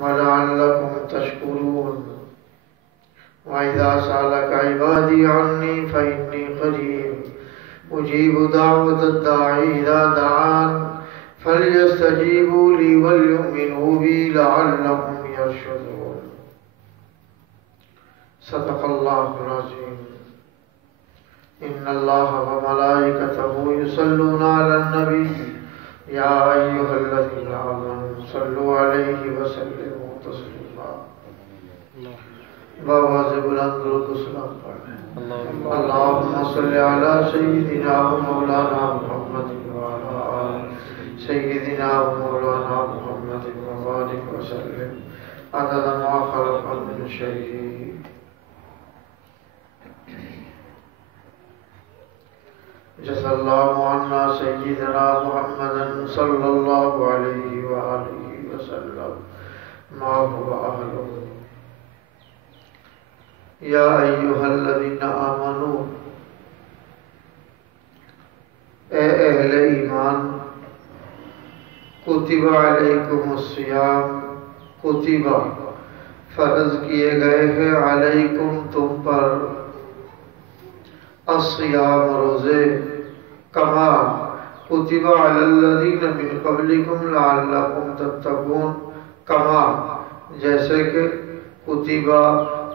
ولعلكم تشكرون وإذا سألك عبادي عني فإني قريب أجيب دعوة الداعي إذا دعان فليستجيبوا لي وليؤمنوا بي لعلهم يرشدون. صدق الله العظيم. إن الله وملائكته يصلون على النبي يا أيها الذين آمنوا صلوا عليه وسلموا تسليما. بواز بلند درود و سلام پڑھیں. اللهم صل على سيدنا ومولانا محمد وعلى آل سيدنا ومولانا محمد وبارك وسلم عدد ما خلق من شيء. جزا الله عنا سيدنا محمدا صلى الله عليه وآله وسلم ما هو أهله. یا ایھا الذین آمنوا، اے اہل ایمان، کتب علیکم الصیام، کتب فرض کیے گئے ہیں، علیکم تم پر، الصیام روزے، کما کتب علی الذین من قبلکم لعلکم تتقون، کما جیسے کہ کتب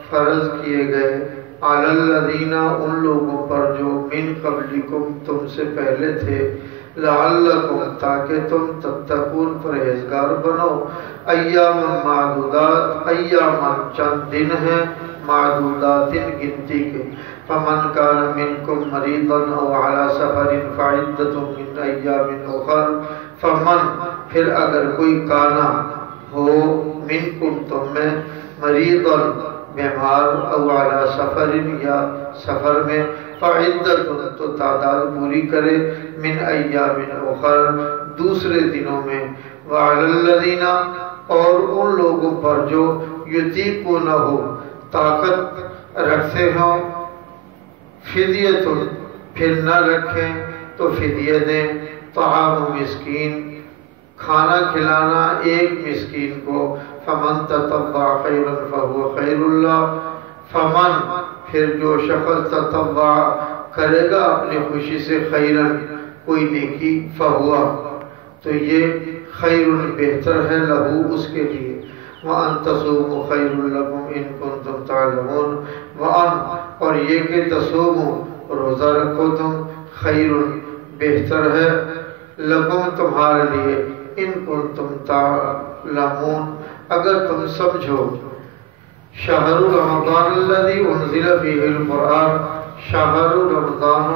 فرض کیے گئے، علی الذین ان لوگوں پر جو من قبلکم تم سے پہلے تھے، لعلکم تاکہ تم تتقون پرہیزگار بنو، ایام معدودات، ایام چند دن ہیں، معدودات گنتی کے، فمن کان منکم مریضا او علی سفر فعدۃ من ایام اخر، فمن پھر اگر کوئی کانا ہو منکم تم میں، مریضا بیمار، او علی سفر یا سفر میں، فعدۃ تو تعداد پوری کرے، من ایام اخر دوسرے دنوں میں، وعلی الذین اور ان لوگوں پر جو یطیقونہ طاقت رکھتے ہوں، فدیۃ پھر نہ رکھیں تو فدیہ دیں، طعام مسکین کھانا کھلانا ایک مسکین کو، فمن تطوع خیرا فہو خیر اللہ، فمن پھر جو شخص تطوع کرے گا اپنی خوشی سے، خیرا کوئی نیکی، فہو تو یہ خیر بہتر ہے، لہو اس کے لیے، وَأَن تَصُومُوا خَيْرٌ لَكُمْ إِن كُنتُمْ تَعْلَمُونَ، وَأَن اور یہ کہ تصوموا روزہ رکھو تم، خیر بہتر ہے، لکم تمہارے لیے، ان کنتم تعلمون اگر تم سمجھو، شہر رمضان الذی انزل فیہ القرآن، شہر رمضان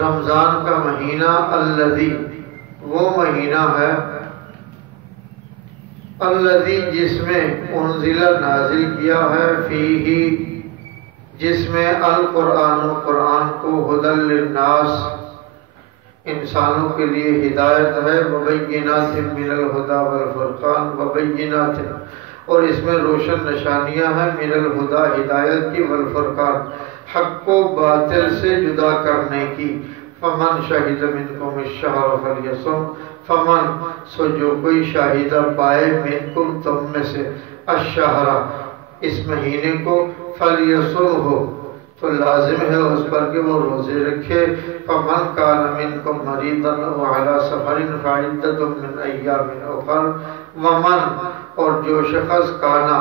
رمضان کا مہینہ، الذی وہ مہینہ ہے، الذی جس میں انزل نازل کیا ہے، فیہ جس میں القرآن قرآن کو، ھدی للناس انسانوں کے لیے ہدایت ہے، وبینات من الہدی والفرقان، وبینات اور اس میں روشن نشانیاں ہیں، من الہدی ہدایت کی، والفرقان حق و باطل سے جدا کرنے کی، فمن شہد منکم الشہر فلیصم، فمن سو جو کوئی شاہدہ پائے منکم تم میں سے، الشہر اس مہینے کو، فلیصم ہو تو لازم ہے اس پر کہ وہ روزے رکھے، فمن کان منکم مریضا او علی سفر فعدۃ من ایام اخر، ومن اور جو شخص کانا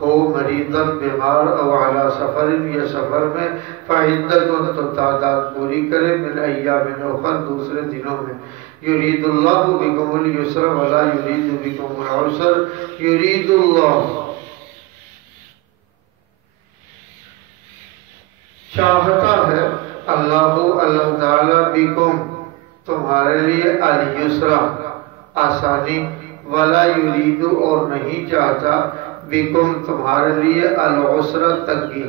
ہو مریضا بیمار، او علی سفر یا سفر میں، فعدۃ تو تعداد پوری کرے، من ایام اخر دوسرے دنوں میں، یرید اللہ بکم اليسر ولا یرید بکم العسر، یرید اللہ چاہتا ہے، اللہ تعالیٰ بکم تمہارے لیے، الیسر آسانی، ولا یرید اور نہیں چاہتا، بکم تمہارے لیے، العسر تنگی،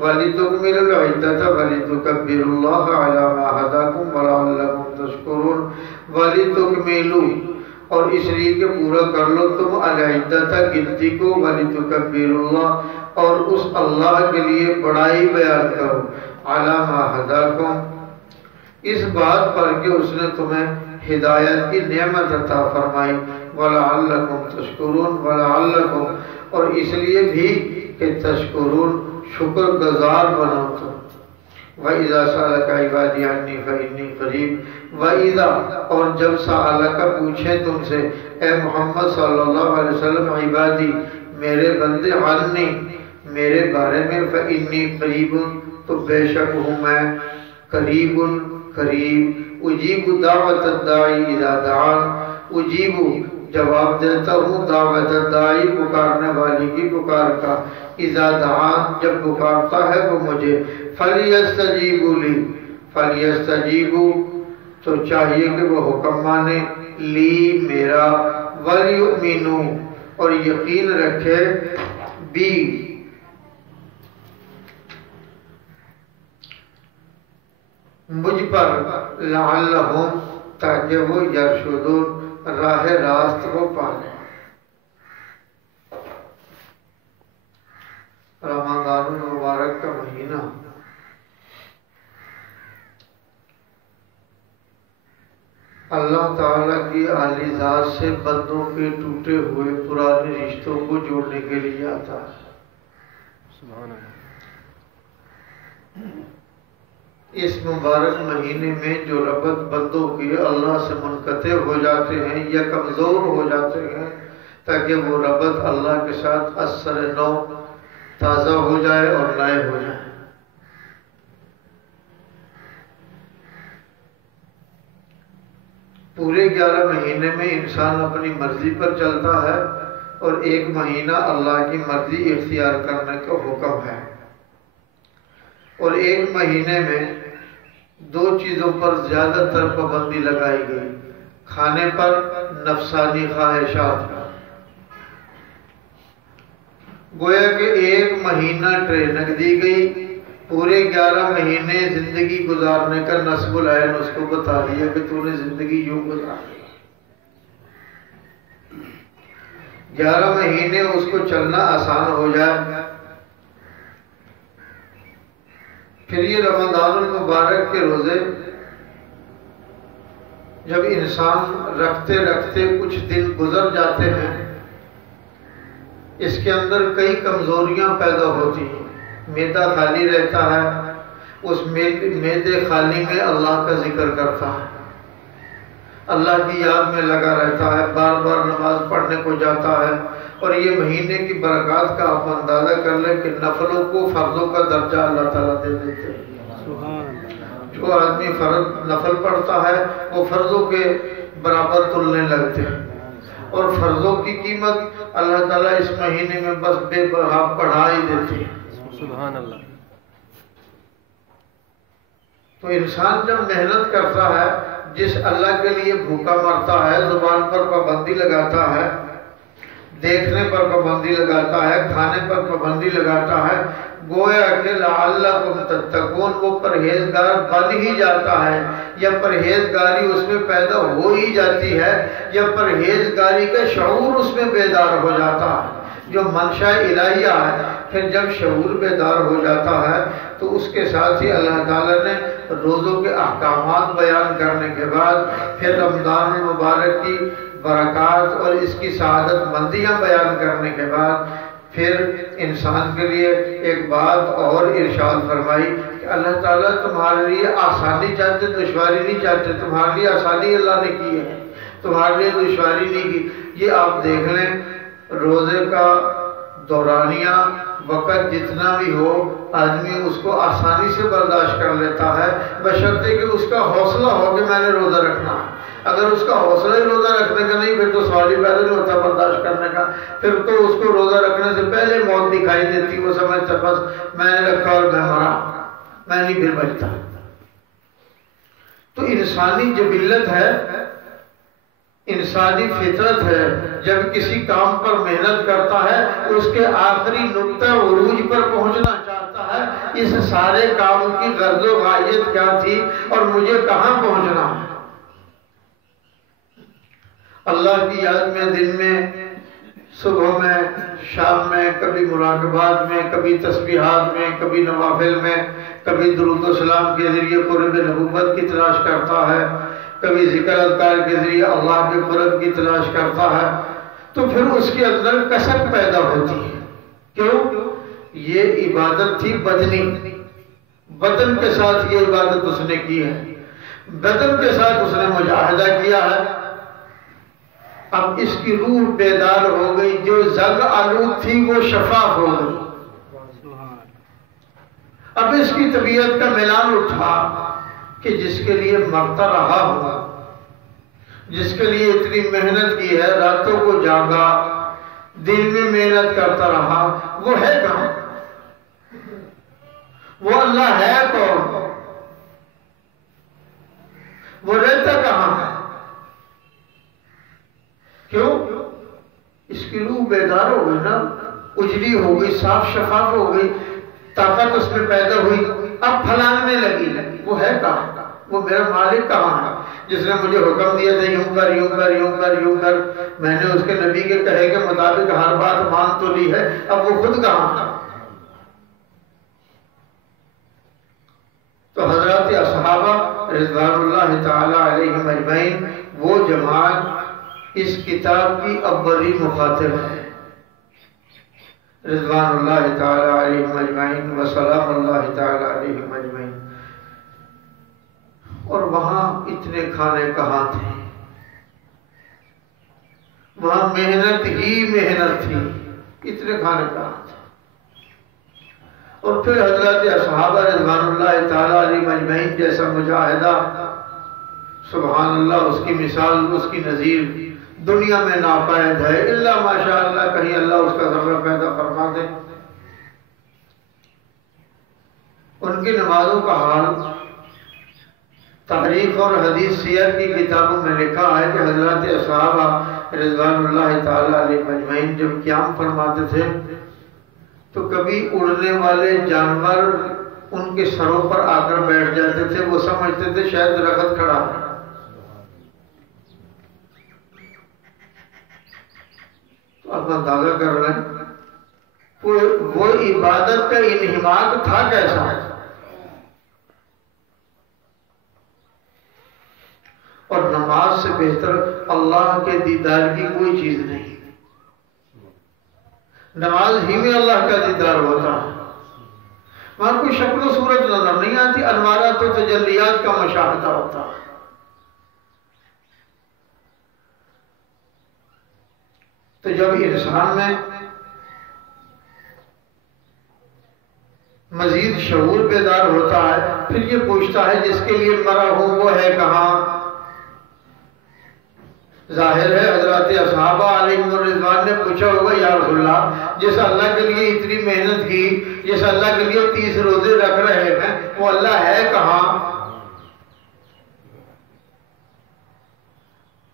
وَلِتُكْمِلُوا الْعِدَّةَ وَلِتُكَبِّرُوا اللَّهَ عَلَى مَا هَدَاكُمْ وَلَعَلَّكُمْ تَشْكُرُونَ، وَلِتُكْمِلُوا اور اس لیے کہ پورا کر لو تم، العدۃ گنتی کو، وَلِتُكَبِّرُوا اللَّهَ اور اس اللہ کے لیے بڑائی بیان کرو، عَلَى مَا هَدَاكُمْ اس بات پر کہ اس نے تمہیں ہدایت کی نعمت عطا فرمائی، وَلَعَلَّكُمْ تَشْكُرُونَ وَلَعَلَّكُمْ، اور اس لیے بھی کہ تشکرون شکر گزار بنو تم۔ وَإِذَا سَأَلَكَ عِبَادِي عَنِّي فَإِنِّي قَرِيبٌ، وَإِذَا، اور جب سَأَلَكَ پوچھے تم سے اے محمد صلی اللہ علیہ وسلم، عبادی میرے بندے، عنی میرے بارے میں، فَإِنِّي قَرِيبٌ تو بے شک ہوں میں، قریب قریب، اجیب دعوت الداعی اذا دعان، اجیب جواب دیتا ہوں دعوت الداعی پکارنے والی کی پکار کا، اذا دعان جب پکارتا ہے وہ مجھے، فَلْيَسْتَجِيبُوا لِي، فَلْيَسْتَجِيبُوا تو چاہیے کہ وہ حکم مانے، لی میرا، وَلْيُؤْمِنُوا اور یقین رکھے، بی مجھ پر، لعلہم تاکہ وہ یرشدون راہ راست کو پالیں۔ رمضان المبارک کا مہینہ اللہ تعالیٰ کی اعلی ذات سے بندوں کے ٹوٹے ہوئے پرانے رشتوں کو جوڑنے کے لیے آتا ہے۔ سبحان اللہ۔ اس مبارک مہینے میں جو ربط بندوں کی اللہ سے منقطع ہو جاتے ہیں یا کمزور ہو جاتے ہیں، تاکہ وہ ربط اللہ کے ساتھ اثر نو تازہ ہو جائے اور نئے ہو جائیں۔ پورے 11 مہینے میں انسان اپنی مرضی پر چلتا ہے اور ایک مہینہ اللہ کی مرضی اختیار کرنے کا حکم ہے، اور ایک مہینے میں 2 چیزوں پر زیادہ تر پابندی لگائی گئی، کھانے پر، نفسانی خواہشات پر۔ گویا کہ ایک مہینہ ٹریننگ دی گئی، پورے 11 مہینے زندگی گزارنے کا نصب العین اس کو بتا دیا کہ تو نے زندگی یوں گزارنی، 11 مہینے اس کو چلنا آسان ہو جائے۔ پھر یہ رمضان المبارک کے روزے جب انسان رکھتے رکھتے کچھ دن گزر جاتے ہیں، اس کے اندر کئی کمزوریاں پیدا ہوتی ہیں، معدہ خالی رہتا ہے، اس معدے خالی میں اللہ کا ذکر کرتا ہے، اللہ کی یاد میں لگا رہتا ہے، بار بار نماز پڑھنے کو جاتا ہے، اور یہ مہینے کی برکات کا آپ اندازہ کر لیں کہ نفلوں کو فرضوں کا درجہ اللہ تعالیٰ دے دیتے ہیں۔ جو آدمی نفل پڑھتا ہے وہ فرضوں کے برابر تلنے لگتے ہیں، اور فرضوں کی قیمت اللہ تعالیٰ اس مہینے میں بس بے بہا بڑھا ہی دیتے ہیں۔ سبحان اللہ۔ تو انسان جب محنت کرتا ہے، جس اللہ کے لیے بھوکا مرتا ہے، زبان پر پابندی لگاتا ہے، دیکھنے پر پابندی لگاتا ہے، کھانے پر پابندی لگاتا ہے، گویا کہ لعلکم تتقون وہ پرہیزگار بن ہی جاتا ہے، یا پرہیزگاری اس میں پیدا ہو ہی جاتی ہے، یا پرہیزگاری کا شعور اس میں بیدار ہو جاتا ہے، جو منشا الہیہ ہے۔ پھر جب شعور بیدار ہو جاتا ہے تو اس کے ساتھ ہی اللہ تعالیٰ نے روزوں کے احکامات بیان کرنے کے بعد پھر رمضان المبارک کی برکات اور اس کی سعادت مندیاں بیان کرنے کے بعد پھر انسان کے لیے ایک بات اور ارشاد فرمائی کہ اللہ تعالیٰ تمہارے لیے آسانی چاہتے، دشواری نہیں چاہتے، تمہارے لیے آسانی اللہ نے کی ہے، تمہارے لیے دشواری نہیں کی۔ یہ آپ دیکھ لیں، روزے کا دورانیہ وقت جتنا بھی ہو، آدمی اس کو آسانی سے برداشت کر لیتا ہے، بشرطے کہ اس کا حوصلہ ہو کہ میں نے روزہ رکھنا ہے۔ اگر اس کا حوصلہ ہی روزہ رکھنے کا نہیں، پھر تو سوال ہی پیدا نہیں ہوتا برداشت کرنے کا، پھر تو اس کو روزہ رکھنے سے پہلے موت دکھائی دیتی، وہ سمجھتا بس میں نے رکھا اور میں مرا، میں نہیں پھر بچتا۔ تو انسانی جبلت ہے، انسانی فطرت ہے، جب کسی کام پر محنت کرتا ہے اس کے آخری نقطہ عروج پر پہنچنا چاہتا ہے، اس سارے کام کی غرض و غایت کیا تھی اور مجھے کہاں پہنچنا ہے۔ اللہ کی یاد میں دن میں، صبح میں، شام میں، کبھی مراقبات میں، کبھی تسبیحات میں، کبھی نوافل میں، کبھی درود و سلام کے ذریعے قرب نبوت کی تلاش کرتا ہے، کبھی ذکر اذکار کے ذریعے اللہ کے قرب کی تلاش کرتا ہے تو پھر اس کے اندر کسک پیدا ہوتی ہے. کیوں؟ یہ عبادت تھی بدنی، بدن کے ساتھ یہ عبادت اس نے کی ہے، بدن کے ساتھ اس نے مجاہدہ کیا ہے. اب اس کی روح بیدار ہو گئی، جو زنگ آلود تھی وہ شفاف ہو گئی. اب اس کی طبیعت کا میلان اٹھا کہ جس کے لیے مرتا رہا ہوا، جس کے لیے اتنی محنت کی ہے، راتوں کو جاگا، دن میں محنت کرتا رہا، وہ ہے کہاں؟ وہ اللہ ہے کون؟ وہ رہتا کہاں ہے؟ کیوں؟ اس کی روح بیدار ہو گئی نا، اجلی ہو گئی، صاف شفاف ہو گئی، طاقت اس میں پیدا ہوئی. اب پھلاننے لگی، وہ ہے کہاں؟ وہ میرا مالک کہاں ہے جس نے مجھے حکم دیا تھا یوں کر یوں کر یوں کر یوں کر؟ میں نے اس کے نبی کے کہے کے مطابق ہر بات مان تو لی ہے، اب وہ خود کہاں ہے؟ تو حضرات اصحابہ رضوان اللہ تعالی علیہم اجمعین، وہ جماعت اس کتاب کی اولی مخاطب ہے. رضوان اللہ تعالی علیہم اجمعین و سلام اللہ تعالی علیہم اجمعین. اور وہاں اتنے کھانے کہاں تھے؟ وہاں محنت ہی محنت تھی، اتنے کھانے کہاں تھے؟ اور پھر حضرات اصحابہ رضوان اللہ تعالی علیہم اجمعین جیسا مجاہدہ، سبحان اللہ، اس کی مثال، اس کی نظیر دنیا میں ناپید ہے، الا ماشاء اللہ کہیں اللہ اس کا ذرہ پیدا فرما دے. ان کی نمازوں کا حال تاریخ اور حدیث سیر کی کتابوں میں لکھا ہے کہ حضرات اصحابہ رضوان اللہ تعالی علیہ مجمعین جب قیام فرماتے تھے تو کبھی اڑنے والے جانور ان کے سروں پر آ کر بیٹھ جاتے تھے، وہ سمجھتے تھے شاید درخت کھڑا ہے. تو آپ اندازہ کر رہے ہیں وہ عبادت کا انہماک تھا کیسا. اور نماز سے بہتر اللہ کے دیدار کی کوئی چیز نہیں. نماز ہی میں اللہ کا دیدار ہوتا ہے. وہاں کوئی شکل و صورت نظر نہیں آتی، انوارات و تجلیات کا مشاہدہ ہوتا ہے. تو جب انسان میں مزید شعور بیدار ہوتا ہے، پھر یہ پوچھتا ہے جس کے لیے مرا ہوں وہ ہے کہاں. ظاہر ہے حضرات اصحابہ علیہم الرضوان نے پوچھا ہوگا یا رسول اللہ، جس اللہ کے لیے اتنی محنت کی، جس اللہ کے لیے 30 روزے رکھ رہے ہیں، وہ اللہ ہے کہاں؟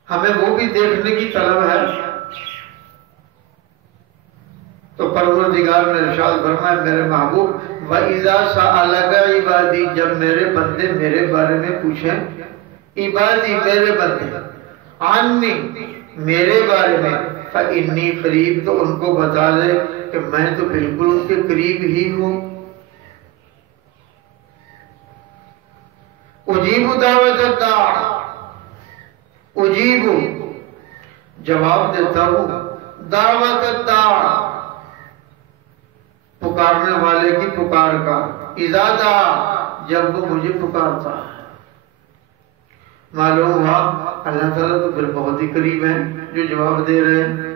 ہمیں وہ بھی دیکھنے کی طلب ہے. تو پروردگار نے ارشاد فرمایا میرے محبوب وَإِذَا سَأَلَكَ عِبَادِي، جب میرے بندے میرے بارے میں پوچھیں، عبادی میرے بندے، عنی میرے بارے میں، فَإِنِّي قریب، تو ان کو بتا دے کہ میں تو بالکل ان کے قریب ہی ہوں. اجیب دعوت الداع، اجیب جواب دیتا ہوں، دعوت الداع پکارنے والے کی پکار کا، اذا دعا جب وہ مجھے پکارتا ہے. معلوم ہوا اللہ تعالیٰ تو پھر بہت ہی قریب ہیں جو جواب دے رہے ہیں.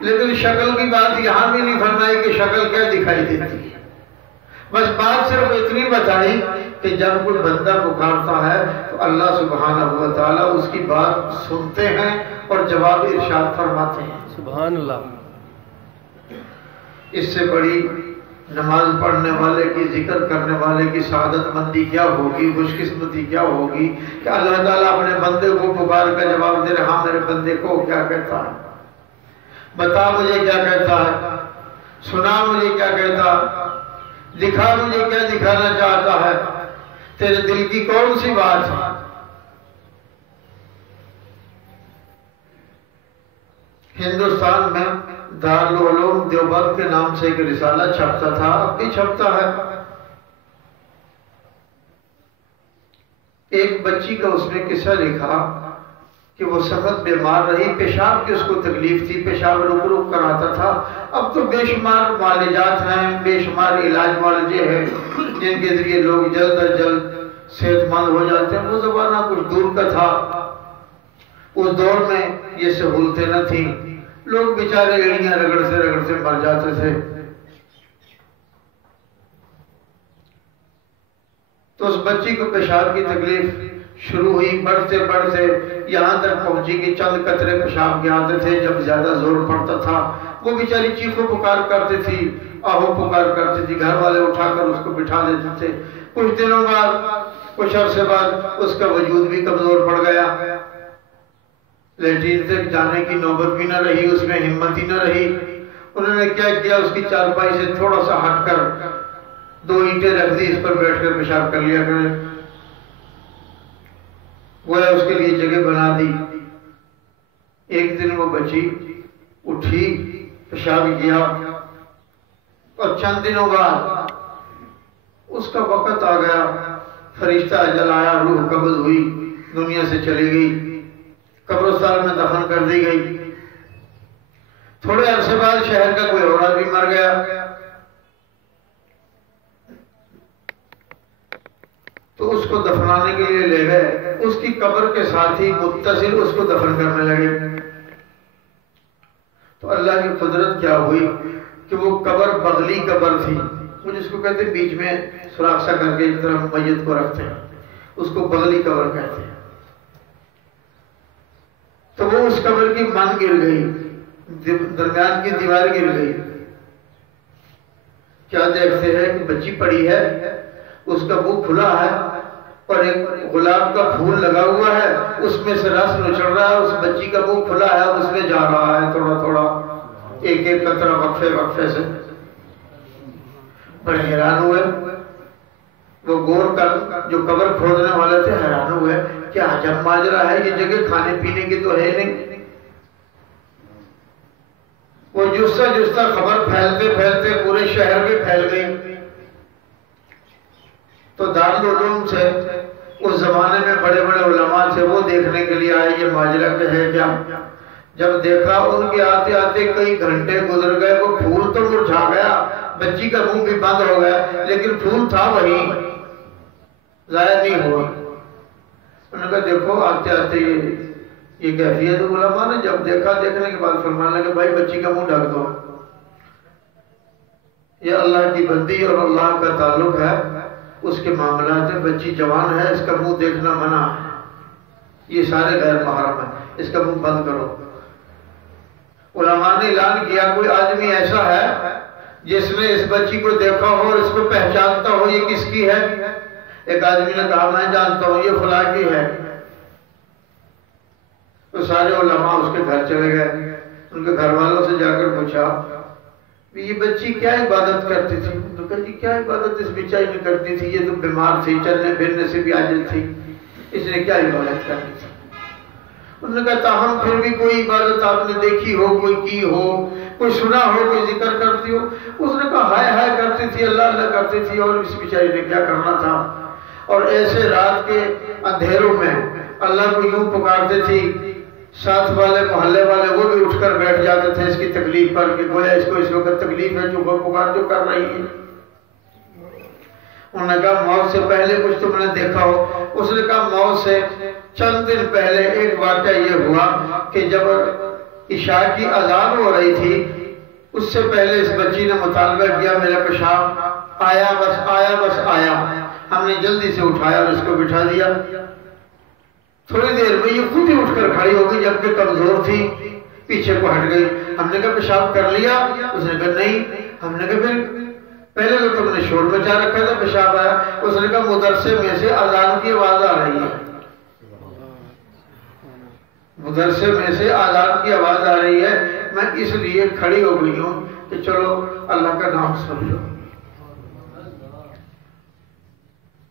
لیکن شکل کی بات یہاں بھی نہیں فرمائی کہ شکل کیا دکھائی دیتی ہے. بس بات صرف اتنی بتائی کہ جب کوئی بندہ پکارتا ہے تو اللہ سبحانہ و تعالیٰ اس کی بات سنتے ہیں اور جواب ارشاد فرماتے ہیں. سبحان اللہ. اس سے بڑی نماز پڑھنے والے کی، ذکر کرنے والے کی سعادت مندی کیا ہوگی، خوش قسمتی کیا ہوگی کہ اللہ تعالیٰ اپنے بندے کو پکار کا جواب دے رہے. ہاں میرے بندے کو کیا کہتا ہے، بتا مجھے کیا کہتا ہے، سنا مجھے کیا کہتا ہے، دکھا مجھے کیا دکھانا چاہتا ہے، تیرے دل کی کون سی بات ہے. ہندوستان میں دارالعلوم دیوبند کے نام سے ایک رسالہ چھپتا تھا، اب بھی چھپتا ہے. ایک بچی کا اس نے قصہ لکھا کہ وہ سخت بیمار رہی، پیشاب کی اس کو تکلیف تھی، پیشاب رک رک کر آتا تھا۔ اب تو بے شمار معالجات ہیں، بے شمار علاج معالجے ہیں جن کے ذریعے لوگ جلد از جلد صحت مند ہو جاتے ہیں۔ وہ زمانہ کچھ دور کا تھا، اس دور میں یہ سہولتیں نہ تھیں، لوگ بیچارے ایڑیاں رگڑتے مر جاتے تھے۔ تو اس بچی کو پیشاب کی تکلیف شروع ہوئی، بڑھتے بڑھتے یہاں تک پہنچی کہ چند قطرے پیشاب کے آتے تھے۔ جب زیادہ زور پڑتا تھا وہ بیچاری چیخو پکار کرتی تھی، آہو پکار کرتی تھی، گھر والے اٹھا کر اس کو بٹھا دیتے تھے۔ کچھ دنوں بعد، کچھ عرصے بعد اس کا وجود بھی کمزور پڑ گیا، لیٹرین تک جانے کی نوبت بھی نہ رہی، اس میں ہمت ہی نہ رہی۔ انہوں نے کیا کیا، اس کی چارپائی سے تھوڑا سا ہٹ کر 2 اینٹیں رکھ دی، اس پر بیٹھ کر پیشاب کر لیا کرے، گویا اس کے لیے جگہ بنا دی۔ ایک دن وہ بچی اٹھی، پیشاب کیا، اور چند دنوں بعد اس کا وقت آ گیا، فرشتہ اجل آیا، روح قبض ہوئی، دنیا سے چلی گئی، قبرستان میں دفن کر دی گئی۔ تھوڑے عرصے بعد شہر کا کوئی اور آدمی مر گیا، تو اس کو دفنانے کے لیے لے گئے، اس کی قبر کے ساتھ ہی متصل اس کو دفن کرنے لگے۔ تو اللہ کی قدرت کیا ہوئی کہ وہ قبر بغلی قبر تھی، وہ جس کو کہتے ہیں بیچ میں سوراخ سا کر کے ایک طرف میت کو رکھتے ہیں، اس کو بغلی قبر کہتے ہیں۔ تو وہ اس قبر کی من گر گئی، درمیان کی دیوار گر گئی۔ کیا دیکھتے ہیں کہ بچی پڑی ہے، اس کا منہ کھلا ہے اور ایک گلاب کا پھول لگا ہوا ہے، اس میں سے رس نچڑ رہا ہے، اس بچی کا منہ کھلا ہے، اس میں جا رہا ہے تھوڑا تھوڑا، ایک ایک قطرہ وقفے سے۔ بڑے حیران ہوئے وہ، غور کر جو قبر کھودنے والے تھے حیران ہوئے، کیا عجب ماجرا ہے، یہ جگہ کھانے پینے کی تو ہے نہیں۔ وہ جستا خبر پھیلتے پھیلتے پورے شہر میں پھیل گئی۔ تو دارالعلوم سے اس زمانے میں بڑے بڑے علماء تھے، وہ دیکھنے کے لیے آئے یہ ماجرا کہ ہے کیا۔ جب دیکھا ان کے آتے آتے کئی گھنٹے گزر گئے، وہ پھول تو مرجھا گیا، بچی کا منہ بھی بند ہو گیا، لیکن پھول تھا وہی، ضائع نہیں ہوا۔ انہوں نے کہا دیکھو آتے آتے یہ کیفیت علماء نے جب دیکھا، دیکھنے کے بعد فرمانے لگے بھائی بچی کا منہ ڈھک دو، یہ اللہ کی بندی اور اللہ کا تعلق ہے، اس کے معاملات میں بچی جوان ہے، اس کا منہ دیکھنا منع ہے، یہ سارے غیر محرم ہے، اس کا منہ بند کرو۔ علماء نے اعلان کیا کوئی آدمی ایسا ہے جس نے اس بچی کو دیکھا ہو اور اس کو پہچانتا ہو یہ کس کی ہے؟ ایک آدمی نے کہا میں جانتا ہوں یہ فلاں کی ہے۔ تو سارے علماء اس کے گھر چلے گئے، ان کے گھر والوں سے جا کر پوچھا یہ بچی کیا عبادت کرتی تھی؟ تو کہا جی کیا عبادت اس بیچاری نے کرتی تھی، یہ تو بیمار تھی، چلنے پھرنے سے بھی عاجز تھی، اس نے کیا عبادت کرنی تھی؟ انہوں نے کہا تاہم پھر بھی کوئی عبادت آپ نے دیکھی ہو، کوئی کی ہو، کوئی سنا ہو، کوئی ذکر کرتی ہو؟ اس نے کہا ہائے ہائے کرتی تھی، اللہ اللہ کرتی تھی، اور اس بیچاری نے کیا کرنا تھا۔ اور ایسے رات کے اندھیروں میں اللہ کو یوں پکارتے تھی، ساتھ والے محلے والے وہ بھی اٹھ کر بیٹھ جاتے تھے اس کی تکلیف پر کہ گویا اس کو اس وقت تکلیف ہے جو پکار جو کر رہی ہے۔ انہوں نے کہا موت سے پہلے کچھ تم نے دیکھا ہو؟ اس نے کہا موت سے چند دن پہلے ایک واقعہ یہ ہوا کہ جب عشاء کی اذان ہو رہی تھی اس سے پہلے اس بچی نے مطالبہ کیا میرا پیشاب آیا بس آیا بس آیا، ہم نے جلدی سے اٹھایا اور اس کو بٹھا دیا۔ تھوڑی دیر میں یہ خود ہی اٹھ کر کھڑی ہو گئی جبکہ کمزور تھی، پیچھے کو ہٹ گئی۔ ہم نے کہا پیشاب کر لیا؟ اس نے کہا نہیں۔ ہم نے کہا پھر پہلے تو تم نے شور مچا رکھا تھا، پیشاب آیا؟ اس نے کہا مدرسے میں سے اذان کی آواز آ رہی ہے، مدرسے میں سے اذان کی آواز آ رہی ہے، میں اس لیے کھڑی ہو گئی ہوں کہ چلو اللہ کا نام سن لو۔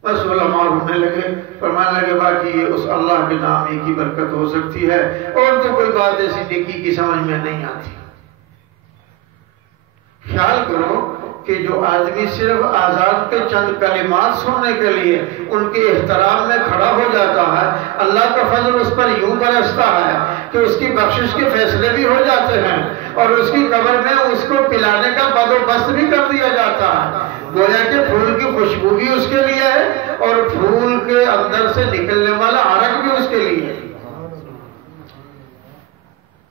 بس علماء رونے لگے، فرمانے لگے باقی یہ اس اللہ کے نام ہی کی برکت ہو سکتی ہے، اور تو کوئی بات ایسی نیکی کی سمجھ میں نہیں آتی۔ خیال کرو کہ جو آدمی صرف آزان کے چند کلمات سننے کے لیے ان کے احترام میں کھڑا ہو جاتا ہے، اللہ کا فضل اس پر یوں برستا ہے کہ اس کی بخشش کے فیصلے بھی ہو جاتے ہیں اور اس کی قبر میں اس کو پلانے کا بندوبست بھی کر دیا جاتا ہے۔ گویا کہ پھول کی خوشبو بھی اس کے لیے ہے اور پھول کے اندر سے نکلنے والا عرق بھی اس کے لیے ہے۔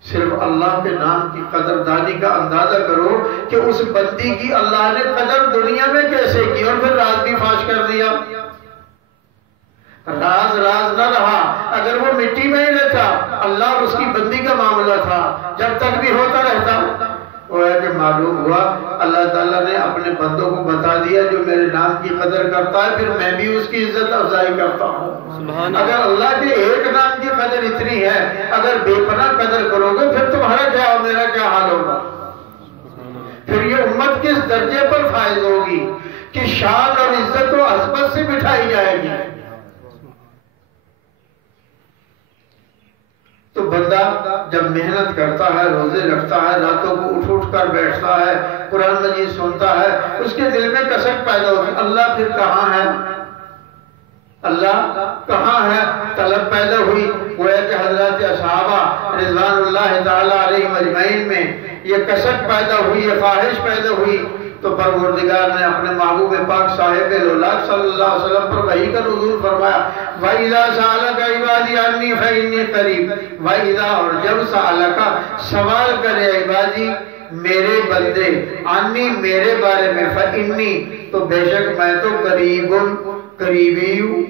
صرف اللہ کے نام کی قدردانی کا اندازہ کرو کہ اس بندی کی اللہ نے قدر دنیا میں کیسے کی، اور پھر راز بھی فاش کر دیا۔ راز راز نہ رہا، اگر وہ مٹی میں ہی رہتا، اللہ اور اس کی بندی کا معاملہ تھا، جب تک بھی ہوتا رہتا۔ وہ ہے کہ معلوم ہوا اللہ تعالیٰ نے اپنے بندوں کو بتا دیا جو میرے نام کی قدر کرتا ہے، پھر میں بھی اس کی عزت افزائی کرتا ہوں۔ اگر اللہ کے ایک نام کی قدر اتنی ہے، اگر بے پناہ قدر کرو گے پھر تمہارا کیا اور میرا کیا حال ہوگا؟ پھر یہ امت کس درجے پر فائز ہوگی کہ شان اور عزت و عظمت سے بٹھائی جائے گی۔ تو بندہ جب محنت کرتا ہے، روزے رکھتا ہے، راتوں کو اٹھ اٹھ کر بیٹھتا ہے، قرآن مجید سنتا ہے، اس کے دل میں کسک پیدا ہوتی، اللہ پھر کہاں ہے؟ اللہ کہاں ہے؟ طلب پیدا ہوئی۔ گویا کہ حضرات صحابہ رضوان اللہ تعالیٰ علیہم اجمعین میں یہ کسک پیدا ہوئی، یہ خواہش پیدا ہوئی، تو پروردگار نے اپنے محبوب پاک صاحب لولاک صلی اللہ علیہ وسلم پر وحی کا نزول فرمایا، وَإِذَا سَأَلَكَ عِبَادِي عَنِّي فَإِنِّي قَرِيبٌ، وَإِذَا، اور جب سَأَلَكَ سوال کرے عبادی میرے بندے، عنی میرے بارے میں، فَإِنِّي تو بے شک میں تو قریبی ہوں،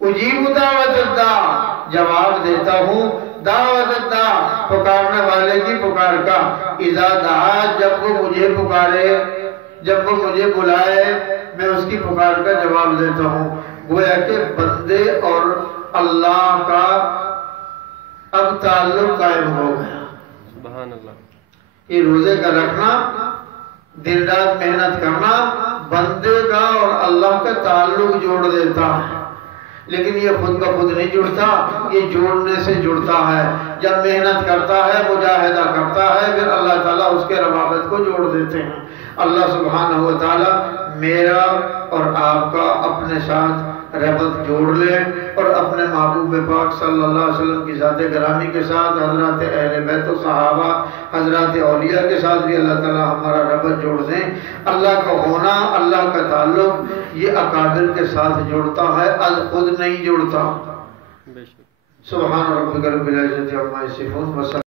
اجیب دعوت الداع جواب دیتا ہوں، دعوت الداع پکارنے والے کی پکار کا، اذا دعا جب وہ مجھے پکارے، جب وہ مجھے بلائے میں اس کی پکار کا جواب دیتا ہوں۔ گویا کہ بندے اور اللہ کا اب تعلق قائم ہو گیا۔ سبحان اللہ۔ یہ روزے کا رکھنا، دن رات محنت کرنا بندے کا اور اللہ کا تعلق جوڑ دیتا ہے، لیکن یہ خود کا خود نہیں جڑتا، یہ جوڑنے سے جڑتا ہے۔ جب محنت کرتا ہے، مجاہدہ کرتا ہے، پھر اللہ تعالیٰ اس کے روابط کو جوڑ دیتے ہیں۔ اللہ سبحانہ و تعالیٰ میرا اور آپ کا اپنے ساتھ ربط جوڑ لے اور اپنے محبوب پاک صلی اللہ علیہ وسلم کی ذات گرامی کے ساتھ، حضرات اہل بیت و صحابہ، حضرات اولیاء کے ساتھ بھی اللہ تعالیٰ ہمارا ربط جوڑ دیں۔ اللہ کا ہونا، اللہ کا تعلق یہ اکابر کے ساتھ جڑتا ہے، از خود نہیں جڑتا۔ سبحان ربک رب العزت عما یصفون۔